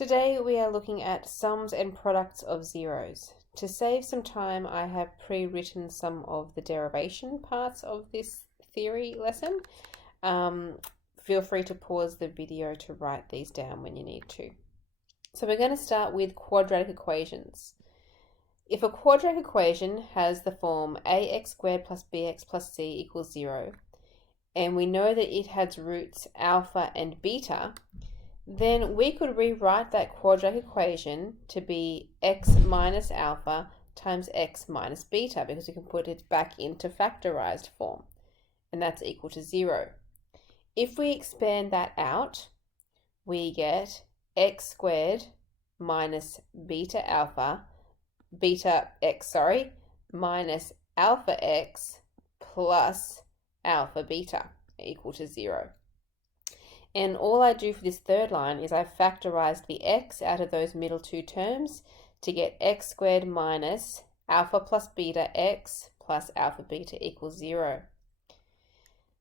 Today we are looking at sums and products of zeros. To save some time, I have pre-written some of the derivation parts of this theory lesson. Feel free to pause the video to write these down when you need to. So we're going to start with quadratic equations. If a quadratic equation has the form ax squared plus bx plus c equals 0, and we know that it has roots alpha and beta, then we could rewrite that quadratic equation to be x minus alpha times x minus beta, because we can put it back into factorized form, and that's equal to 0. If we expand that out, we get x squared minus beta x minus alpha x plus alpha beta equal to 0. And all I do for this third line is I factorized the x out of those middle two terms to get x squared minus alpha plus beta x plus alpha beta equals 0.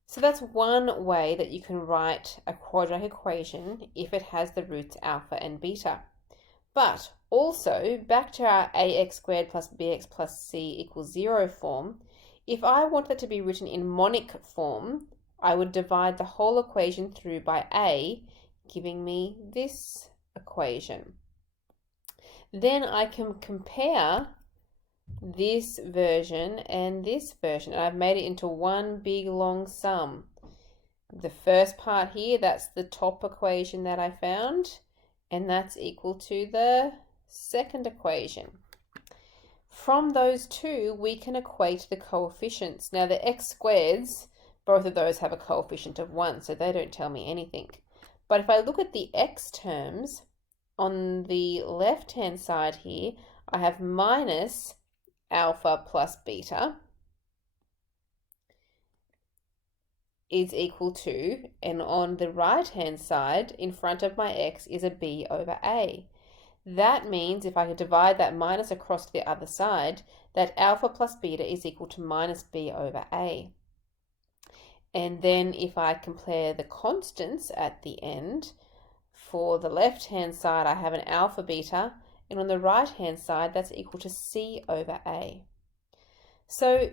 So that's one way that you can write a quadratic equation if it has the roots alpha and beta. But also, back to our ax squared plus bx plus c equals 0 form, if I want that to be written in monic form, I would divide the whole equation through by a, giving me this equation. Then I can compare this version and this version, and I've made it into one big long sum. The first part here, that's the top equation that I found, and that's equal to the second equation. From those two, we can equate the coefficients. Now the x squareds, both of those have a coefficient of 1, so they don't tell me anything. But if I look at the x terms, on the left-hand side here, I have minus alpha plus beta is equal to, and on the right-hand side, in front of my x, is a b over a. That means if I could divide that minus across to the other side, that alpha plus beta is equal to minus b over a. And then if I compare the constants at the end, for the left-hand side I have an alpha beta, and on the right-hand side that's equal to c over a. So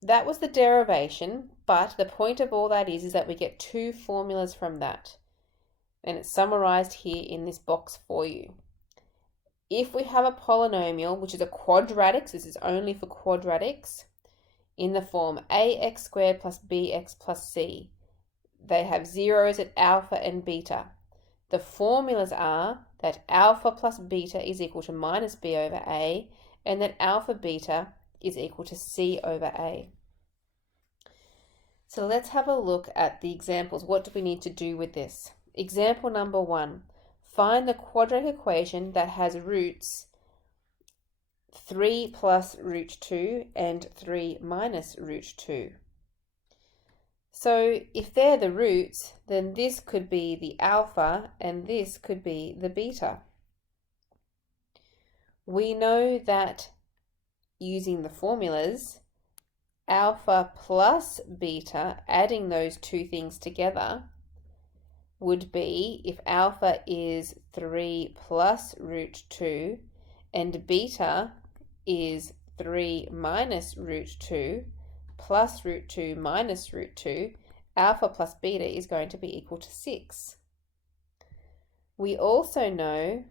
that was the derivation, but the point of all that is that we get two formulas from that. And it's summarized here in this box for you. If we have a polynomial, which is a quadratic, so this is only for quadratics, in the form ax squared plus bx plus c. They have zeros at alpha and beta. The formulas are that alpha plus beta is equal to minus b over a, and that alpha beta is equal to c over a. So let's have a look at the examples. What do we need to do with this? Example number 1. Find the quadratic equation that has roots 3 plus root 2 and 3 minus root 2. So if they're the roots, then this could be the alpha and this could be the beta. We know that using the formulas, alpha plus beta, adding those two things together, would be, if alpha is 3 plus root 2 and beta is 3 minus root 2 plus root 2 minus root 2, alpha plus beta is going to be equal to 6. We also know,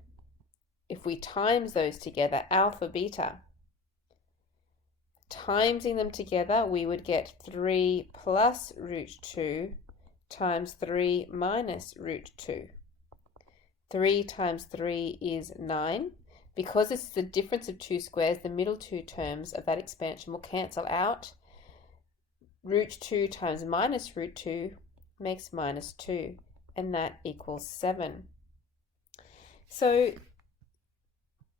if we times those together, alpha beta, timesing them together, we would get 3 plus root 2 times 3 minus root 2. 3 times 3 is 9. Because this is the difference of two squares, the middle two terms of that expansion will cancel out. Root 2 times minus root 2 makes minus 2, and that equals 7. So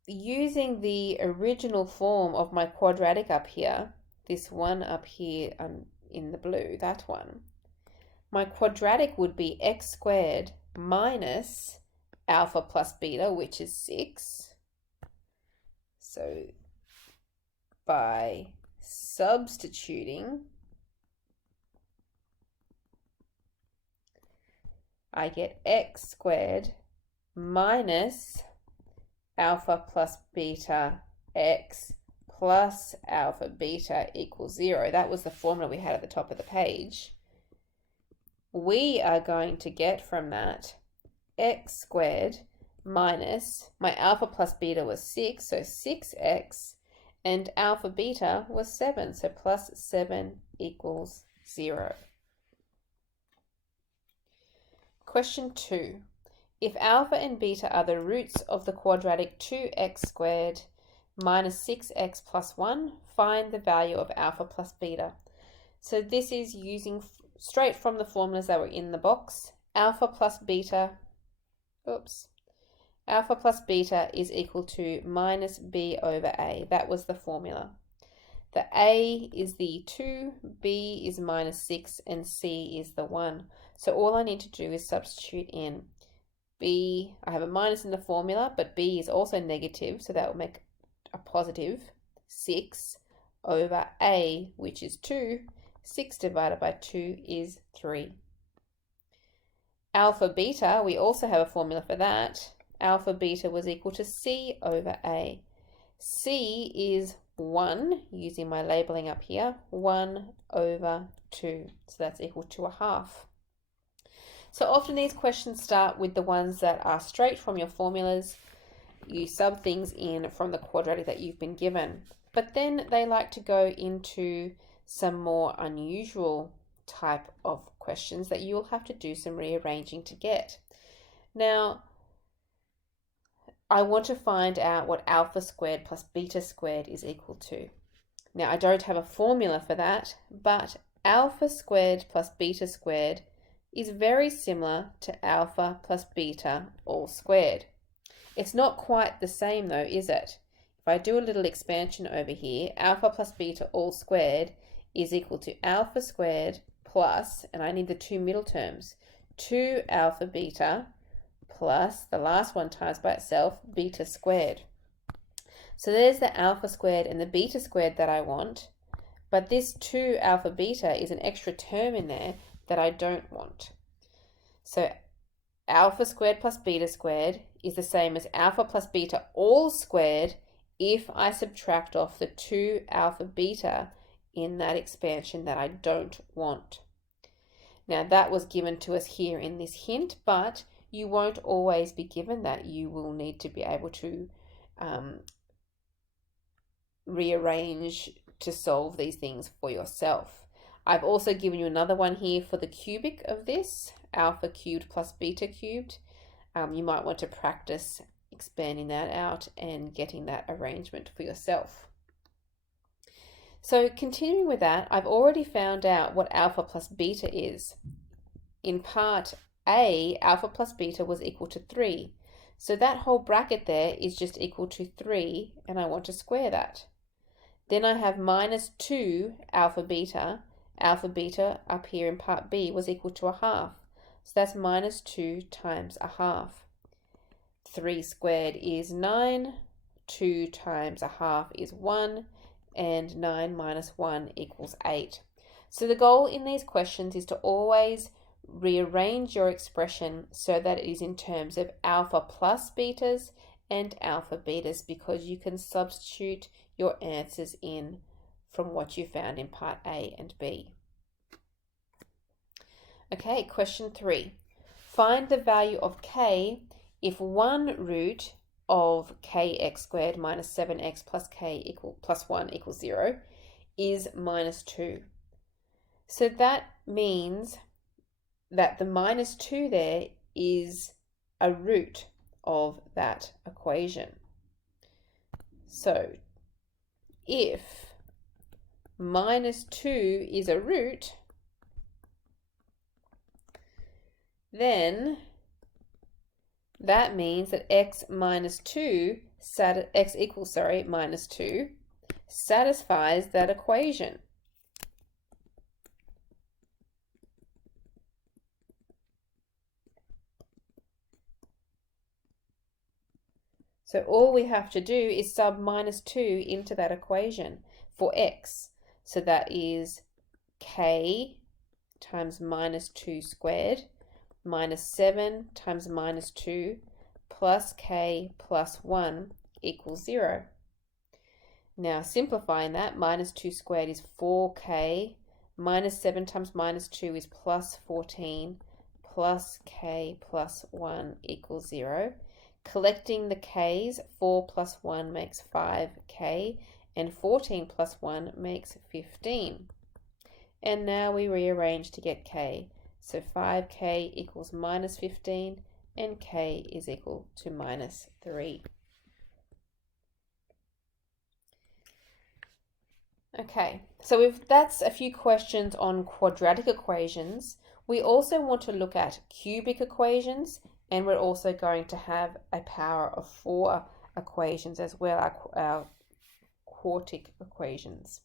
using the original form of my quadratic up here, this one up here in the blue, that one, my quadratic would be x squared minus alpha plus beta, which is 6. So by substituting, I get x squared minus alpha plus beta x plus alpha beta equals 0. That was the formula we had at the top of the page. We are going to get from that x squared minus, my alpha plus beta was 6, so 6x, and alpha beta was 7, so plus 7 equals 0. Question 2. If alpha and beta are the roots of the quadratic 2x squared minus 6x plus 1, find the value of alpha plus beta. So this is using straight from the formulas that were in the box. Alpha plus beta is equal to minus b over a. That was the formula. The a is the 2, b is minus 6, and c is the 1. So all I need to do is substitute in b. I have a minus in the formula, but b is also negative, so that will make a positive 6 over a, which is 2. 6 divided by 2 is 3. Alpha beta, we also have a formula for that. Alpha beta was equal to c over a. C is 1, using my labeling up here, 1 over 2. So that's equal to a half. So often these questions start with the ones that are straight from your formulas. You sub things in from the quadratic that you've been given. But then they like to go into some more unusual type of questions that you'll have to do some rearranging to get. Now, I want to find out what alpha squared plus beta squared is equal to. Now, I don't have a formula for that, but alpha squared plus beta squared is very similar to alpha plus beta all squared. It's not quite the same though, is it? If I do a little expansion over here, alpha plus beta all squared is equal to alpha squared plus, and I need the two middle terms, 2 alpha beta plus the last one times by itself, beta squared. So there's the alpha squared and the beta squared that I want, but this 2 alpha beta is an extra term in there that I don't want. So alpha squared plus beta squared is the same as alpha plus beta all squared if I subtract off the 2 alpha beta in that expansion that I don't want. Now that was given to us here in this hint, but you won't always be given that. You will need to be able to rearrange to solve these things for yourself. I've also given you another one here for the cubic of this, alpha cubed plus beta cubed. You might want to practice expanding that out and getting that arrangement for yourself. So continuing with that, I've already found out what alpha plus beta is. In part A, alpha plus beta was equal to 3. So that whole bracket there is just equal to 3, and I want to square that. Then I have minus 2 alpha beta. Alpha beta up here in part B was equal to a half. So that's minus 2 times a half. 3 squared is 9. 2 times a half is 1. And 9 minus 1 equals 8. So the goal in these questions is to always rearrange your expression so that it is in terms of alpha plus betas and alpha betas, because you can substitute your answers in from what you found in part A and B. Okay, question 3. Find the value of k if one root of kx squared minus 7x plus k plus 1 equals 0 is minus 2. So that means that the minus 2 there is a root of that equation. So if minus 2 is a root, then that means that x minus 2, x equals, minus 2, satisfies that equation. So all we have to do is sub minus 2 into that equation for x. So that is k times minus 2 squared minus 7 times minus 2 plus k plus 1 equals 0. Now simplifying that, minus 2 squared is 4k, minus 7 times minus 2 is plus 14, plus k plus 1 equals 0. Collecting the k's, 4 plus 1 makes 5k, and 14 plus 1 makes 15. And now we rearrange to get k. So 5k equals minus 15, and k is equal to minus 3. Okay, so that's a few questions on quadratic equations. We also want to look at cubic equations, and we're also going to have a power of 4 equations as well, our quartic equations.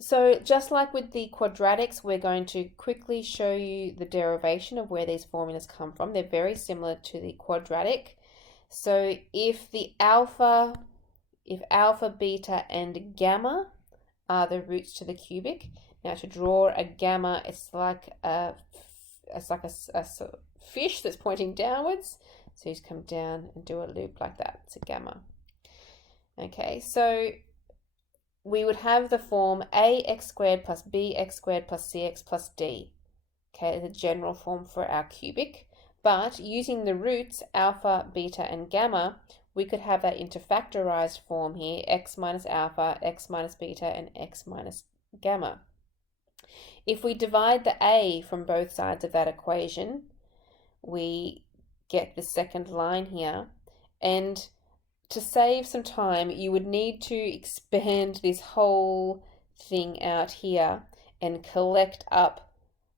So just like with the quadratics, we're going to quickly show you the derivation of where these formulas come from. They're very similar to the quadratic. So if alpha, beta, and gamma are the roots to the cubic, now to draw a gamma, it's like a fish that's pointing downwards. So you just come down and do a loop like that. It's a gamma. Okay, so we would have the form ax squared plus bx squared plus cx plus d. Okay, the general form for our cubic. But using the roots alpha, beta, and gamma, we could have that into factorized form here, x minus alpha, x minus beta, and x minus gamma. If we divide the a from both sides of that equation, we get the second line here. And to save some time, you would need to expand this whole thing out here and collect up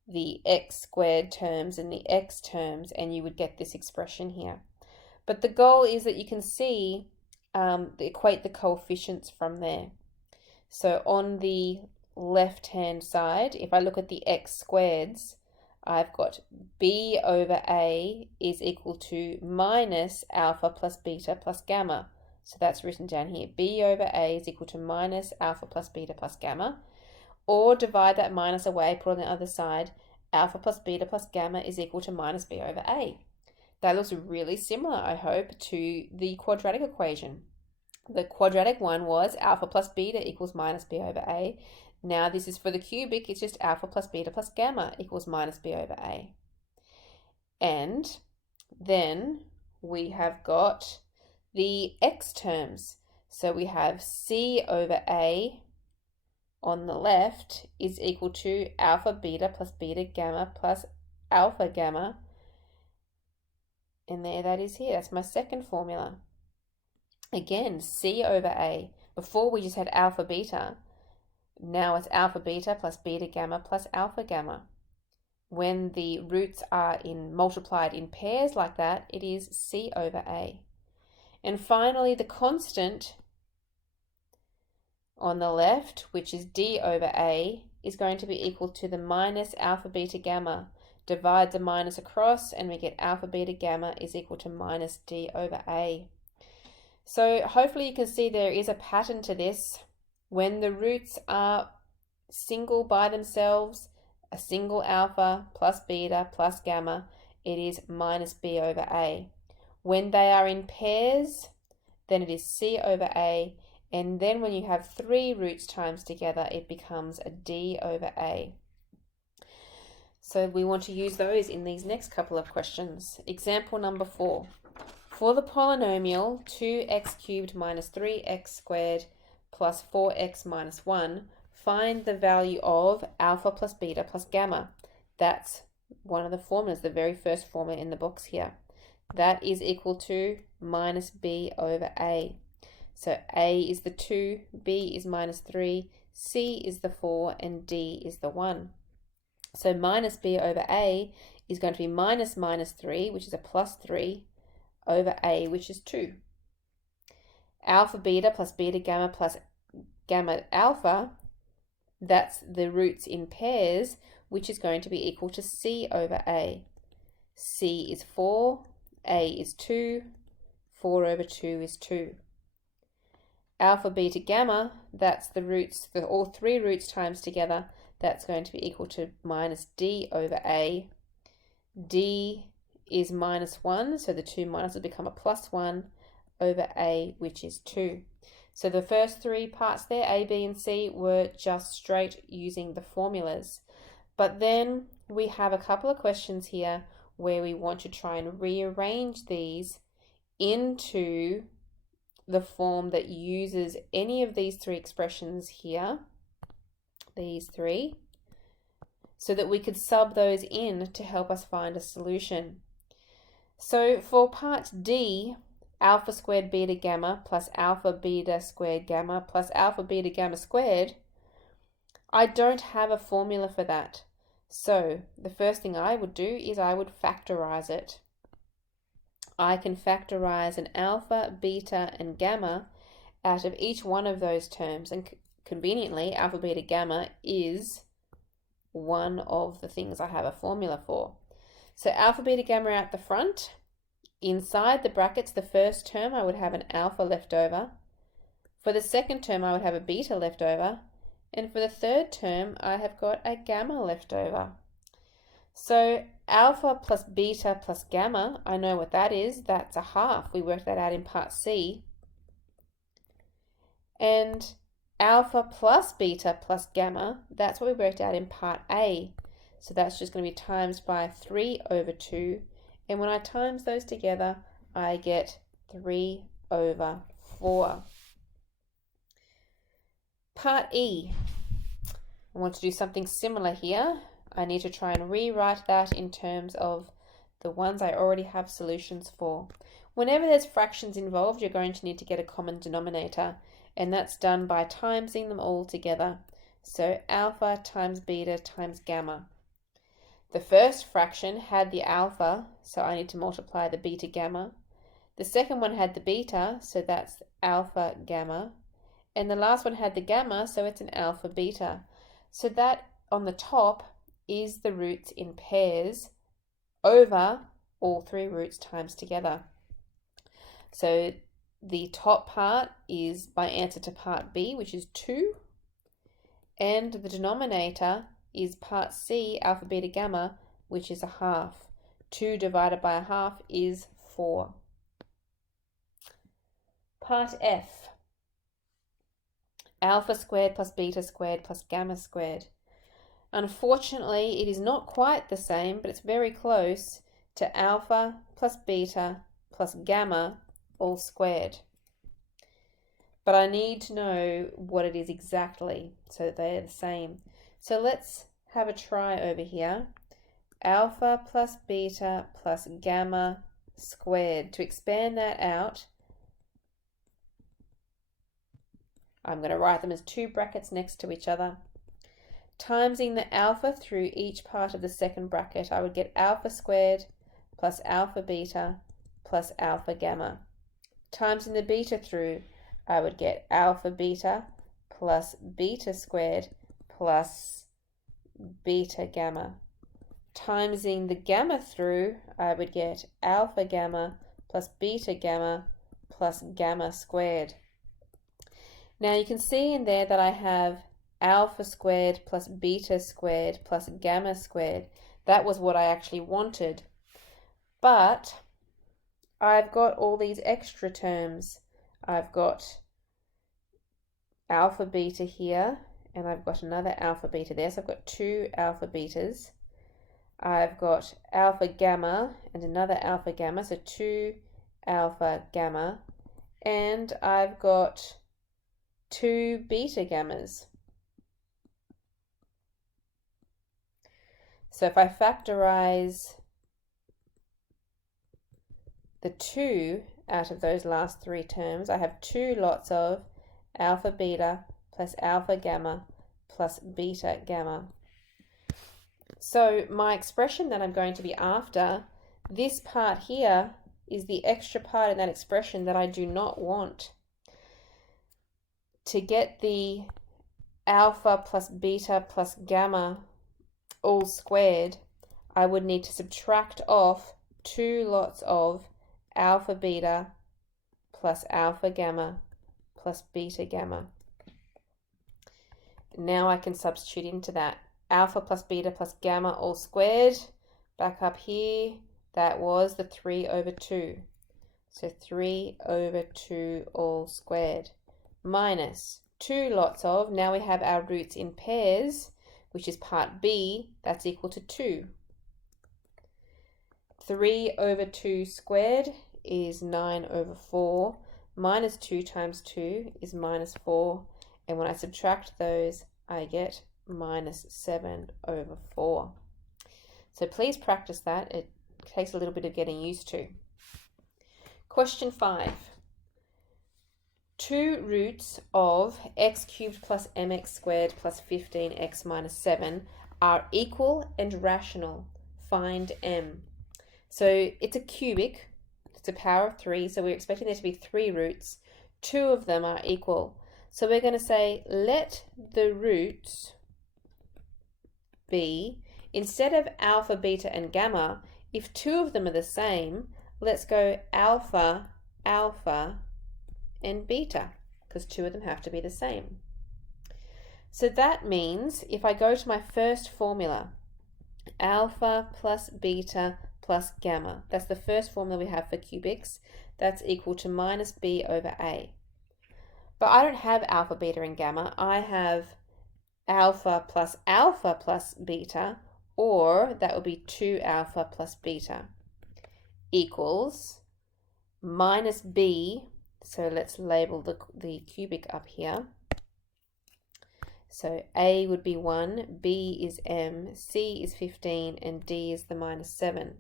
the x squared terms and the x terms, and you would get this expression here. But the goal is that you can see equate the coefficients from there. So on the left-hand side, if I look at the x squareds, I've got b over a is equal to minus alpha plus beta plus gamma. So that's written down here. B over a is equal to minus alpha plus beta plus gamma. Or divide that minus away, put it on the other side. Alpha plus beta plus gamma is equal to minus b over a. That looks really similar, I hope, to the quadratic equation. The quadratic one was alpha plus beta equals minus b over a. Now this is for the cubic, it's just alpha plus beta plus gamma equals minus b over a. And then we have got the x terms. So we have c over a on the left is equal to alpha beta plus beta gamma plus alpha gamma. And there that is here. That's my second formula. Again, c over a. Before we just had alpha beta. Now it's alpha beta plus beta gamma plus alpha gamma. When the roots are multiplied in pairs like that, it is c over a. And finally, the constant on the left, which is d over a, is going to be equal to the minus alpha beta gamma. Divide the minus across, and we get alpha beta gamma is equal to minus d over a. So hopefully you can see there is a pattern to this. When the roots are single by themselves, a single alpha plus beta plus gamma, it is minus b over a. When they are in pairs, then it is c over a. And then when you have 3 roots times together, it becomes a d over a. So we want to use those in these next couple of questions. Example number 4. For the polynomial 2x cubed minus 3x squared plus 4x minus 1, find the value of alpha plus beta plus gamma. That's one of the formulas, the very first formula in the box here. That is equal to minus b over a. So a is the 2, b is minus 3, c is the 4, and d is the 1. So minus b over a is going to be minus 3, which is a plus 3, over a, which is 2. Alpha beta plus beta gamma plus gamma alpha, that's the roots in pairs, which is going to be equal to c over a. C is 4, a is 2, 4 over 2 is 2. Alpha beta gamma, that's the roots, all 3 roots times together, that's going to be equal to minus d over a. D is -1, so the 2 minus will become a +1 over a, which is 2. So the first three parts there, a, b, and c, were just straight using the formulas. But then we have a couple of questions here where we want to try and rearrange these into the form that uses any of these three expressions here, these three, so that we could sub those in to help us find a solution. So for part D, alpha squared beta gamma plus alpha beta squared gamma plus alpha beta gamma squared, I don't have a formula for that. So the first thing I would do is I would factorize it. I can factorize an alpha, beta, and gamma out of each one of those terms, and conveniently, alpha, beta, gamma is one of the things I have a formula for. So alpha, beta, gamma out the front. Inside the brackets, the first term, I would have an alpha left over. For the second term, I would have a beta left over. And for the third term, I have got a gamma left over. So alpha plus beta plus gamma, I know what that is. That's a half. We worked that out in part C. And alpha plus beta plus gamma, that's what we worked out in part A. So that's just going to be times by 3 over 2. And when I times those together, I get 3 over 4. Part E. I want to do something similar here. I need to try and rewrite that in terms of the ones I already have solutions for. Whenever there's fractions involved, you're going to need to get a common denominator, and that's done by timesing them all together. So alpha times beta times gamma. The first fraction had the alpha, so I need to multiply the beta gamma. The second one had the beta, so that's alpha gamma. And the last one had the gamma, so it's an alpha beta. So that on the top is the roots in pairs over all three roots times together. So the top part is my answer to part B, which is 2. And the denominator is part C, alpha, beta, gamma, which is a half. 2 divided by a half is 4. Part F. Alpha squared plus beta squared plus gamma squared. Unfortunately, it is not quite the same, but it's very close to alpha plus beta plus gamma all squared. But I need to know what it is exactly so that they're the same. So let's have a try over here. Alpha plus beta plus gamma squared. To expand that out, I'm going to write them as 2 brackets next to each other. Timesing the alpha through each part of the second bracket, I would get alpha squared plus alpha beta plus alpha gamma. Timesing the beta through, I would get alpha beta plus beta squared plus beta gamma. Timesing the gamma through, I would get alpha gamma plus beta gamma plus gamma squared. Now you can see in there that I have alpha squared plus beta squared plus gamma squared. That was what I actually wanted. But I've got all these extra terms. I've got alpha beta here, and I've got another alpha beta there. So I've got 2 alpha betas. I've got alpha gamma and another alpha gamma, so 2 alpha gamma. And I've got 2 beta gammas. So if I factorize the 2 out of those last 3 terms, I have 2 lots of alpha beta plus alpha gamma plus beta gamma. So my expression that I'm going to be after, this part here is the extra part in that expression that I do not want. To get the alpha plus beta plus gamma all squared, I would need to subtract off 2 lots of alpha beta plus alpha gamma plus beta gamma. Now I can substitute into that. Alpha plus beta plus gamma all squared. Back up here, That was the 3 over 2. So 3 over 2 all squared minus 2 lots of, now we have our roots in pairs, which is part B, that's equal to 2. 3 over 2 squared is 9 over 4, minus 2 times 2 is minus 4, and when I subtract those, I get minus 7 over 4. So please practice that. It takes a little bit of getting used to. Question 5. 2 roots of x cubed plus mx squared plus 15x minus 7 are equal and rational. Find m. So it's a cubic. It's a power of 3, so we're expecting there to be 3 roots. 2 of them are equal. So we're going to say let the roots be, instead of alpha, beta, and gamma, if 2 of them are the same, let's go alpha, alpha, and beta, because 2 of them have to be the same. So that means if I go to my first formula, alpha plus beta plus gamma, that's the first formula we have for cubics, that's equal to minus b over a. But I don't have alpha, beta, and gamma. I have alpha plus beta, or that would be 2 alpha plus beta, equals minus b, so let's label the cubic up here. So a would be 1, b is m, c is 15, and d is the minus 7.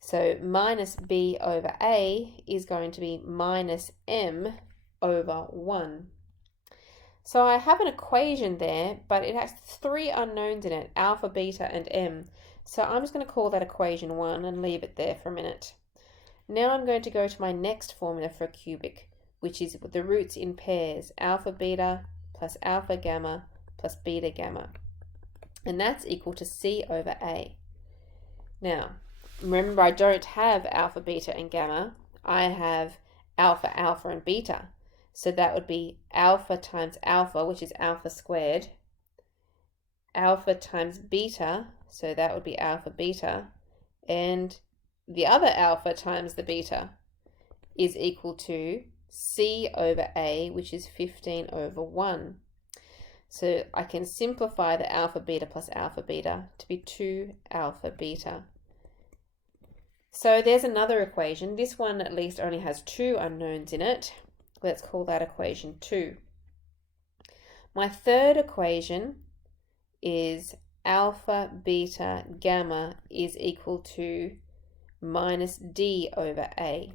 So minus b over a is going to be minus m over 1. So I have an equation there, but it has 3 unknowns in it, alpha, beta, and m. So I'm just going to call that equation 1 and leave it there for a minute. Now I'm going to go to my next formula for a cubic, which is the roots in pairs, alpha, beta plus alpha, gamma plus beta, gamma. And that's equal to c over a. Now, remember I don't have alpha, beta, and gamma. I have alpha, alpha, and beta. So that would be alpha times alpha, which is alpha squared, alpha times beta, so that would be alpha beta, and the other alpha times the beta is equal to c over a, which is 15 over 1. So I can simplify the alpha beta plus alpha beta to be 2 alpha beta. So there's another equation. This one at least only has 2 unknowns in it. Let's call that equation 2. My third equation is alpha, beta, gamma is equal to minus d over a.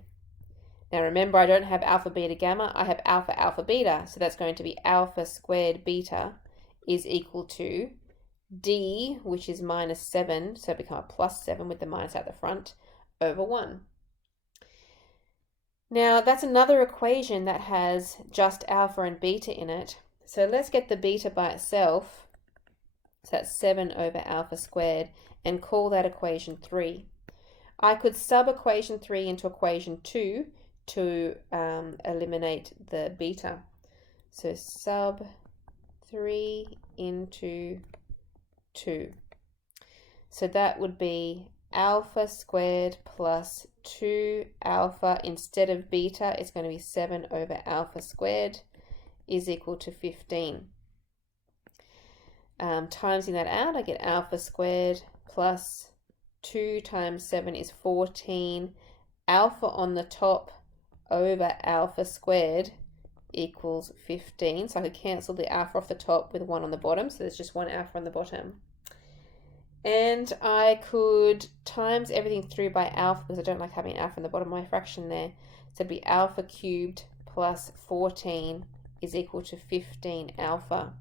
Now remember, I don't have alpha, beta, gamma. I have alpha, alpha, beta. So that's going to be alpha squared beta is equal to d, which is minus 7, so it becomes a plus 7 with the minus at the front, over 1. Now that's another equation that has just alpha and beta in it. So let's get the beta by itself. So that's 7 over alpha squared, and call that equation 3. I could sub equation 3 into equation 2 to eliminate the beta. So sub 3 into 2. So that would be alpha squared plus 2 alpha, instead of beta, it's going to be 7 over alpha squared is equal to 15. Timesing that out, I get alpha squared plus 2 times 7 is 14. Alpha on the top over alpha squared equals 15. So I could cancel the alpha off the top with 1 on the bottom. So there's just 1 alpha on the bottom. And I could times everything through by alpha, because I don't like having alpha on the bottom of my fraction there. So it'd be alpha cubed plus 14 is equal to 15 alpha.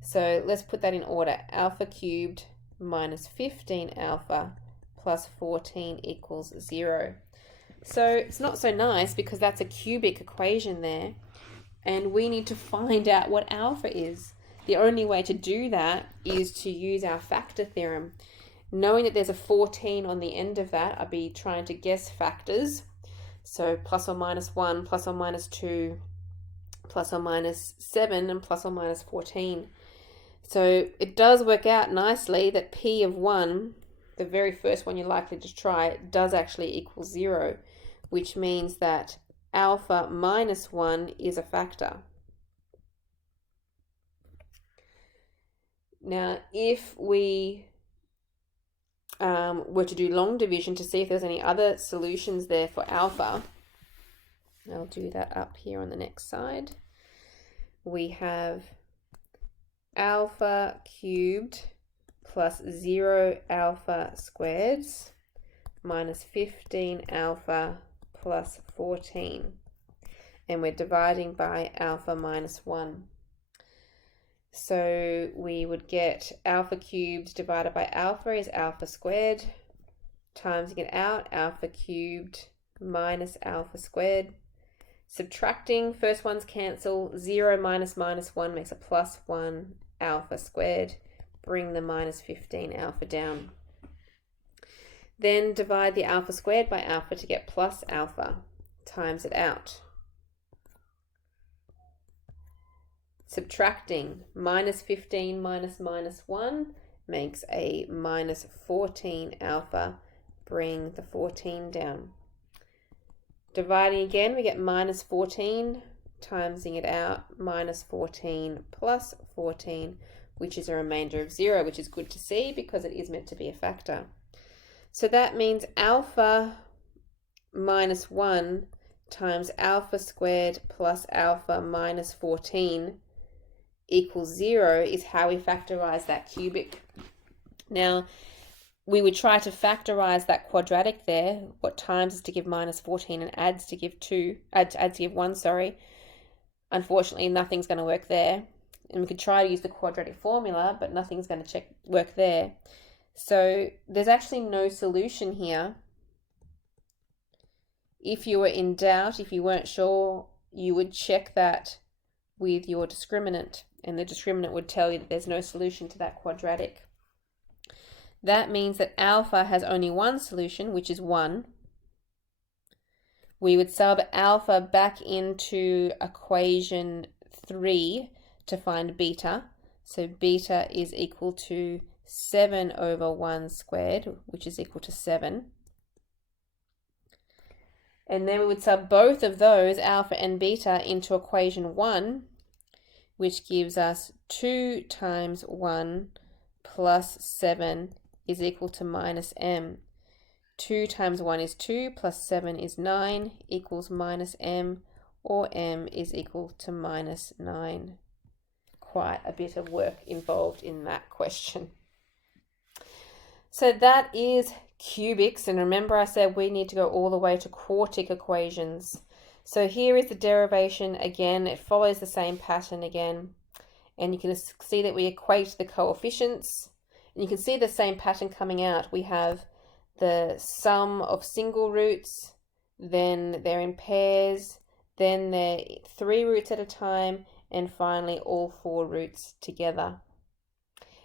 So let's put that in order. Alpha cubed minus 15 alpha plus 14 equals 0. So it's not so nice because that's a cubic equation there, and we need to find out what alpha is. The only way to do that is to use our factor theorem. Knowing that there's a 14 on the end of that, I'll be trying to guess factors. So plus or minus 1, plus or minus 2, plus or minus 7, and plus or minus 14. So it does work out nicely that p of 1, the very first one you're likely to try, does actually equal 0, which means that alpha minus 1 is a factor. Now, if we were to do long division to see if there's any other solutions there for alpha, I'll do that up here on the next side. We have alpha cubed plus 0 alpha squareds minus 15 alpha plus 14. And we're dividing by alpha minus 1. So we would get alpha cubed divided by alpha is alpha squared. Timesing it out, alpha cubed minus alpha squared. Subtracting, first ones cancel, 0 minus minus 1 makes a plus 1 alpha squared. Bring the minus 15 alpha down. Then divide the alpha squared by alpha to get plus alpha. Times it out. Subtracting, minus 15 minus minus 1 makes a minus 14 alpha. Bring the 14 down. Dividing again, we get minus 14, timesing it out, minus 14 plus 14, which is a remainder of 0, which is good to see because it is meant to be a factor. So that means alpha minus 1 times alpha squared plus alpha minus 14 equals 0 is how we factorize that cubic. Now, we would try to factorize that quadratic there. What times is to give minus 14 and adds to give 1, sorry. Unfortunately, nothing's going to work there. And we could try to use the quadratic formula, but nothing's going to work there. So there's actually no solution here. If you were in doubt, if you weren't sure, you would check that with your discriminant, and the discriminant would tell you that there's no solution to that quadratic. That means that alpha has only one solution, which is 1. We would sub alpha back into equation 3 to find beta. So beta is equal to 7 over 1 squared, which is equal to 7. And then we would sub both of those, alpha and beta, into equation 1, which gives us 2 times 1 plus 7 is equal to minus m. 2 times 1 is 2, plus 7 is 9, equals minus m, or m is equal to minus 9. Quite a bit of work involved in that question. So that is cubics, and remember I said we need to go all the way to quartic equations. So here is the derivation again. It follows the same pattern again, and you can see that we equate the coefficients. And you can see the same pattern coming out. We have the sum of single roots, then they're in pairs, then they're 3 roots at a time, and finally all 4 roots together.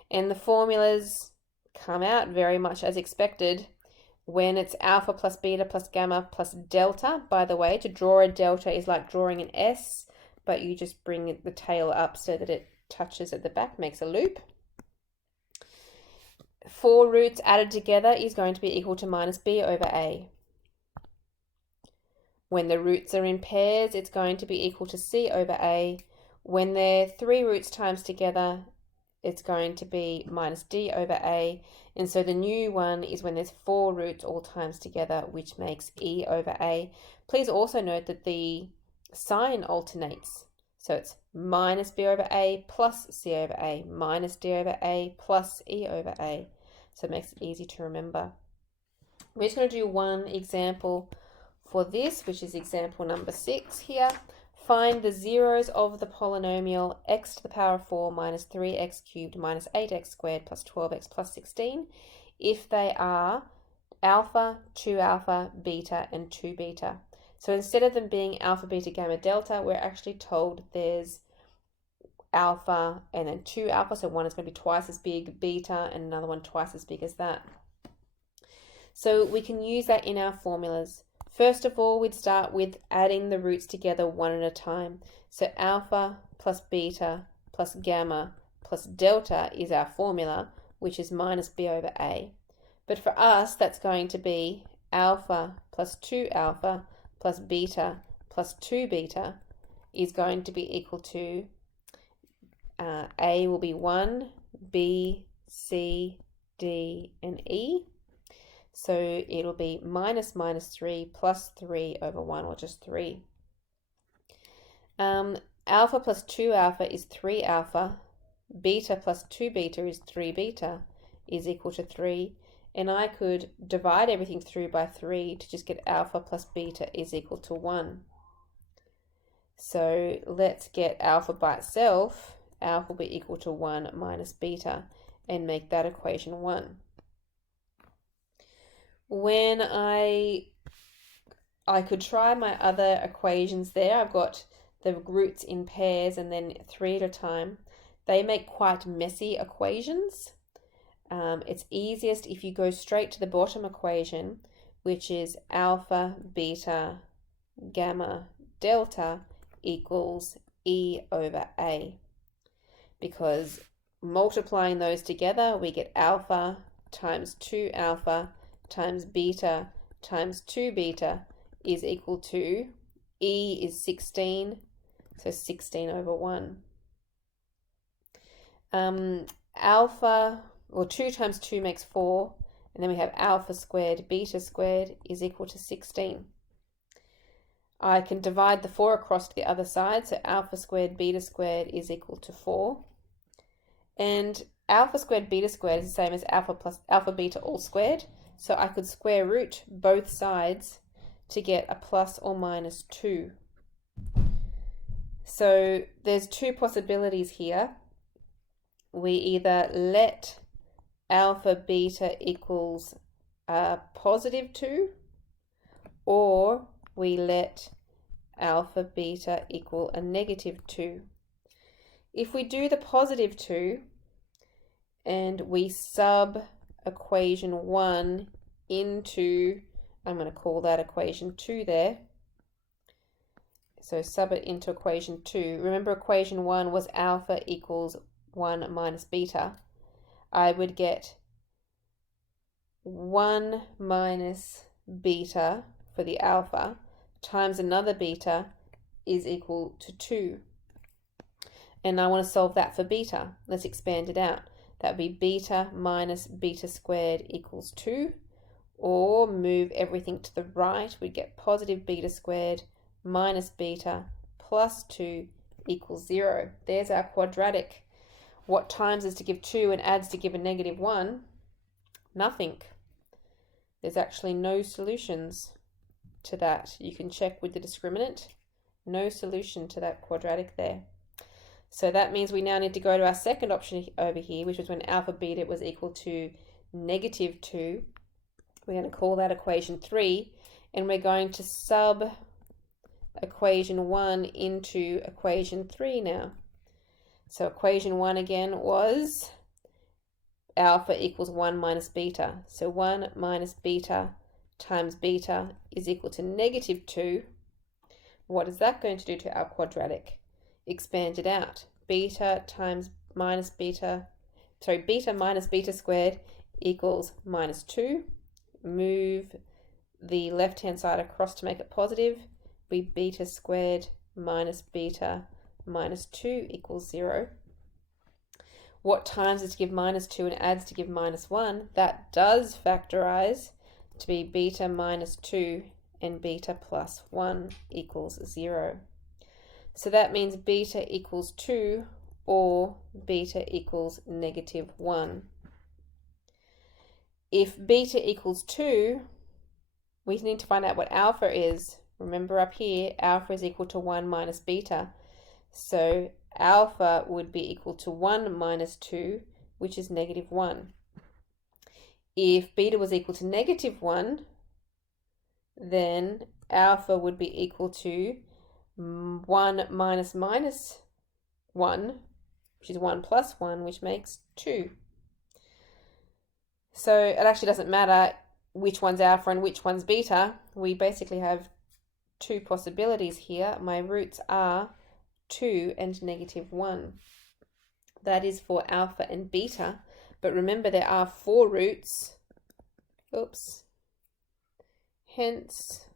And the formulas come out very much as expected when it's alpha plus beta plus gamma plus delta. By the way, to draw a delta is like drawing an S, but you just bring the tail up so that it touches at the back, makes a loop. 4 roots added together is going to be equal to minus b over a. When the roots are in pairs, it's going to be equal to c over a. When they're 3 roots times together, it's going to be minus d over a. And so the new one is when there's 4 roots all times together, which makes e over a. Please also note that the sign alternates. So it's minus b over a plus c over a, minus d over a plus e over a. So it makes it easy to remember. We're just going to do one example for this, which is example number 6 here. Find the zeros of the polynomial x to the power of 4 minus 3x cubed minus 8x squared plus 12x plus 16 if they are alpha, 2 alpha, beta, and 2 beta. So instead of them being alpha, beta, gamma, delta, we're actually told there's alpha and then 2 alpha, so one is going to be twice as big, beta, and another one twice as big as that. So we can use that in our formulas. First of all, we'd start with adding the roots together one at a time. So alpha plus beta plus gamma plus delta is our formula, which is minus b over a. But for us, that's going to be alpha plus 2 alpha plus beta plus 2 beta is going to be equal to, A will be 1, B, C, D, and E. So it'll be minus 3 plus 3 over 1, or just 3. Alpha plus 2 alpha is 3 alpha. Beta plus 2 beta is 3 beta, is equal to 3. And I could divide everything through by 3 to just get alpha plus beta is equal to 1. So let's get alpha by itself. Alpha will be equal to 1 minus beta, and make that equation 1. When I could try my other equations there, I've got the roots in pairs and then 3 at a time. They make quite messy equations. It's easiest if you go straight to the bottom equation, which is alpha, beta, gamma, delta equals E over A. Because multiplying those together, we get alpha times 2 alpha times beta times 2 beta is equal to, E is 16, so 16 over 1. Alpha, or 2 times 2 makes 4, and then we have alpha squared beta squared is equal to 16. I can divide the 4 across to the other side, so alpha squared beta squared is equal to 4. And alpha squared beta squared is the same as alpha plus alpha beta all squared, so I could square root both sides to get a plus or minus 2. So there's 2 possibilities here. We either let alpha beta equals positive 2, or we let alpha beta equal a negative 2. If we do the positive 2 and we sub equation 1 into, I'm going to call that equation 2 there. So sub it into equation 2. Remember, equation 1 was alpha equals 1 minus beta. I would get 1 minus beta for the alpha times another beta is equal to 2. And I want to solve that for beta. Let's expand it out. That would be beta minus beta squared equals 2. Or move everything to the right, we get positive beta squared minus beta plus 2 equals 0. There's our quadratic. What times is to give 2 and adds to give a negative 1? Nothing. There's actually no solutions to that. You can check with the discriminant. No solution to that quadratic there. So that means we now need to go to our second option over here, which was when alpha beta was equal to negative 2. We're going to call that equation 3, and we're going to sub equation 1 into equation 3 now. So equation 1 again was alpha equals 1 minus beta. So 1 minus beta times beta is equal to negative 2. What is that going to do to our quadratic? Expand it out. Beta times minus beta, beta minus beta squared equals minus 2. Move the left-hand side across to make it positive. We beta squared minus beta minus 2 equals 0. What times is to give minus 2 and adds to give minus 1? That does factorize to be beta minus 2 and beta plus 1 equals 0. So that means beta equals 2 or beta equals negative 1. If beta equals 2, we need to find out what alpha is. Remember up here, alpha is equal to 1 minus beta. So alpha would be equal to 1 minus 2, which is negative 1. If beta was equal to negative 1, then alpha would be equal to 1 minus 1, which is 1 plus 1, which makes 2. So it actually doesn't matter which one's alpha and which one's beta. We basically have 2 possibilities here. My roots are 2 and negative 1. That is for alpha and beta. But remember, there are 4 roots Hence,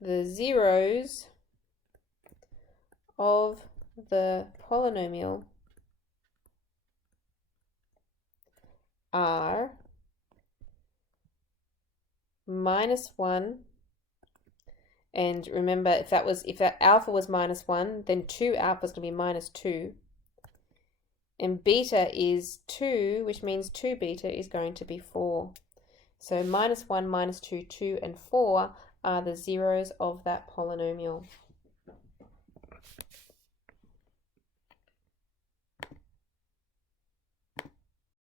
the zeros of the polynomial are -1, and remember, if that alpha was -1, then 2 alpha is going to be -2, and beta is 2, which means 2 beta is going to be 4. So -1, -2, 2, and 4 are the zeros of that polynomial.